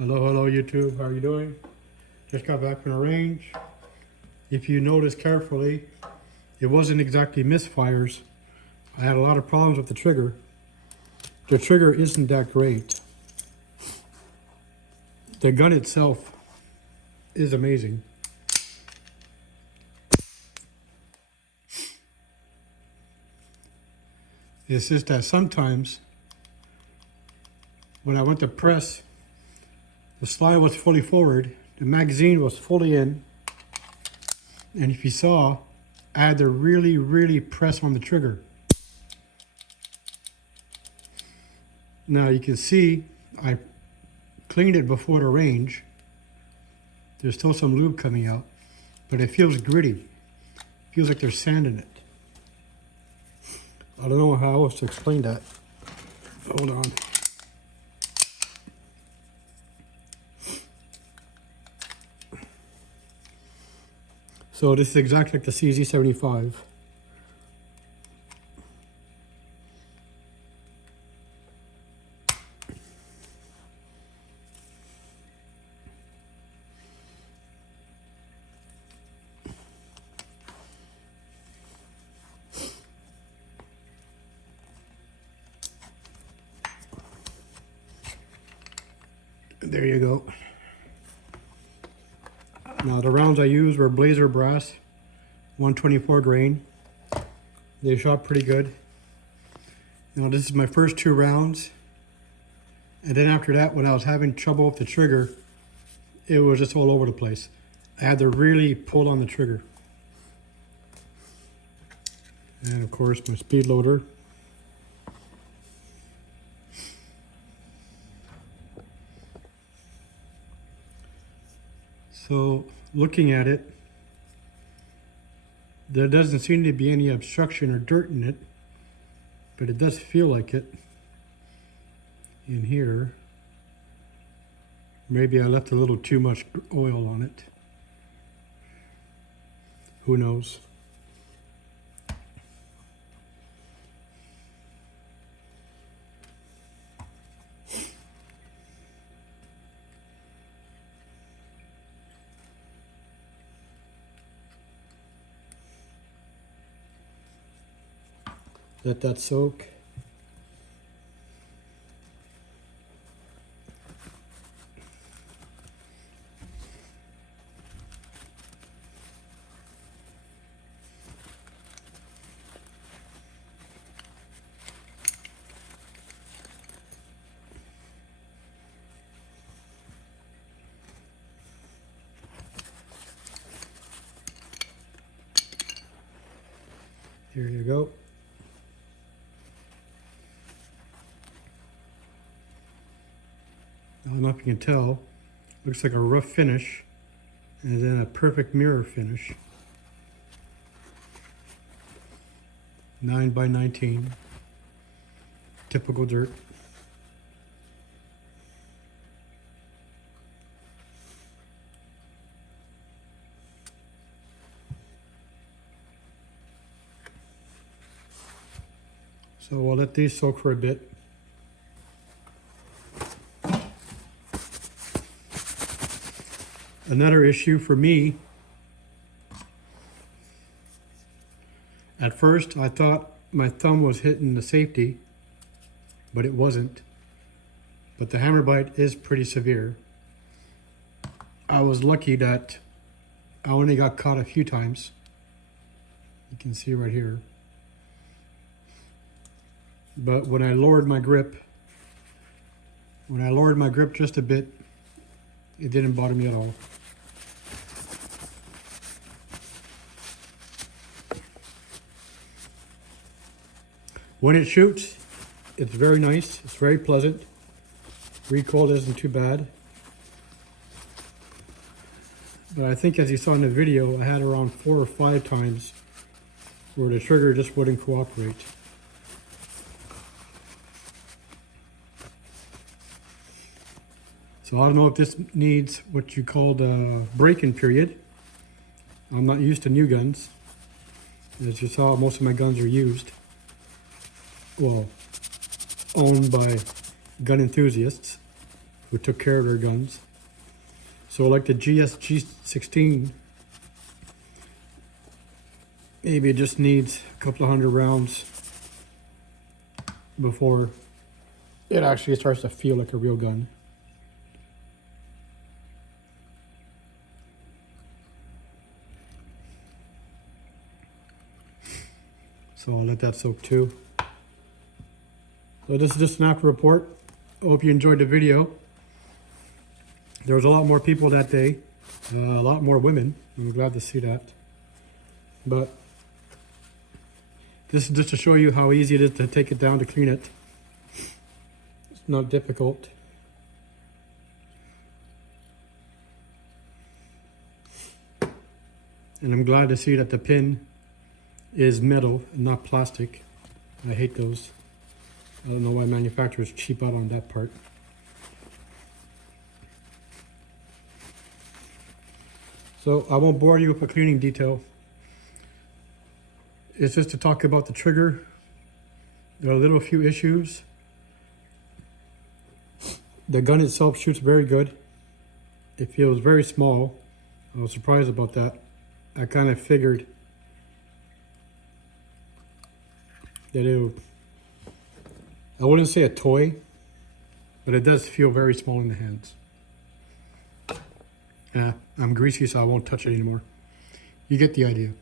Hello YouTube, how are you doing? Just got back from the range. If you notice carefully, it wasn't exactly misfires. I had a lot of problems with the trigger. The trigger isn't that great. The gun itself is amazing. It's just that sometimes when I went to press, the slide was fully forward, the magazine was fully in, and if you saw, I had to really press on the trigger. Now you can see I cleaned it before the range. There's still some lube coming out, but it feels gritty. It feels like there's sand in it. I don't know how else to explain that. Hold on. So this is exactly like the CZ75. There you go. Now the rounds I used were Blazer brass, 124 grain. They shot pretty good. Now this is my first 2 rounds. And then after that, when I was having trouble with the trigger, it was just all over the place. I had to really pull on the trigger. And of course my speed loader. So looking at it, there doesn't seem to be any obstruction or dirt in it, but it does feel like it in here. Maybe I left a little too much oil on it. Who knows? Let that soak. Here you go. I don't know if you can tell, looks like a rough finish and then a perfect mirror finish. 9 by 19, typical dirt. So we'll let these soak for a bit. Another issue for me, at first I thought my thumb was hitting the safety, but it wasn't. But the hammer bite is pretty severe. I was lucky that I only got caught a few times. You can see right here. But when I lowered my grip just a bit, it didn't bother me at all. When it shoots, it's very nice, it's very pleasant. Recoil isn't too bad. But I think as you saw in the video, I had around 4 or 5 times where the trigger just wouldn't cooperate. So I don't know if this needs what you call the break-in period. I'm not used to new guns. As you saw, most of my guns are used. Well, owned by gun enthusiasts. who took care of their guns. So like the GSG-16, maybe it just needs a couple of hundred rounds before it actually starts to feel like a real gun. So I'll let that soak too. So this is just an after report. I hope you enjoyed the video. There was a lot more people that day, a lot more women. I'm glad to see that. But this is just to show you how easy it is to take it down to clean it. It's not difficult. And I'm glad to see that the pin is metal and not plastic. I hate those. I don't know why manufacturers cheap out on that part. So I won't bore you with a cleaning detail. It's just to talk about the trigger. There are a little few issues. The gun itself shoots very good. It feels very small. I was surprised about that. I kind of figured that I wouldn't say a toy, but it does feel very small in the hands. I'm greasy, so I won't touch it anymore. You get the idea.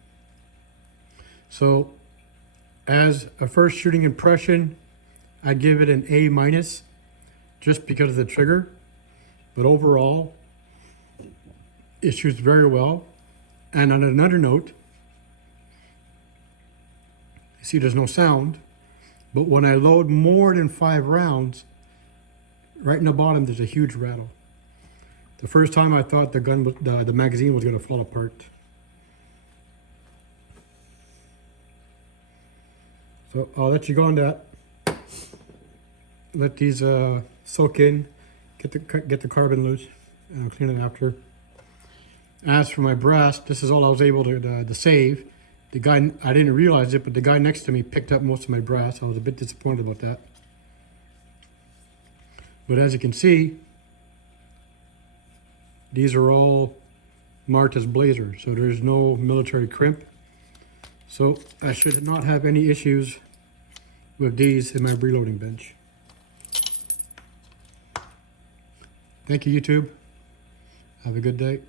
So, as a first shooting impression, I give it an A-, just because of the trigger. But overall, it shoots very well. And on another note, you see there's no sound, but when I load more than 5 rounds, right in the bottom there's a huge rattle. The first time I thought the magazine was going to fall apart. So I'll let you go on that. Let these soak in, get the carbon loose, and I'll clean it after. As for my brass, this is all I was able to save. The guy, I didn't realize it, but the guy next to me picked up most of my brass. I was a bit disappointed about that. But as you can see, these are all marked as Blazer, so there's no military crimp. So I should not have any issues with these in my reloading bench. Thank you, YouTube. Have a good day.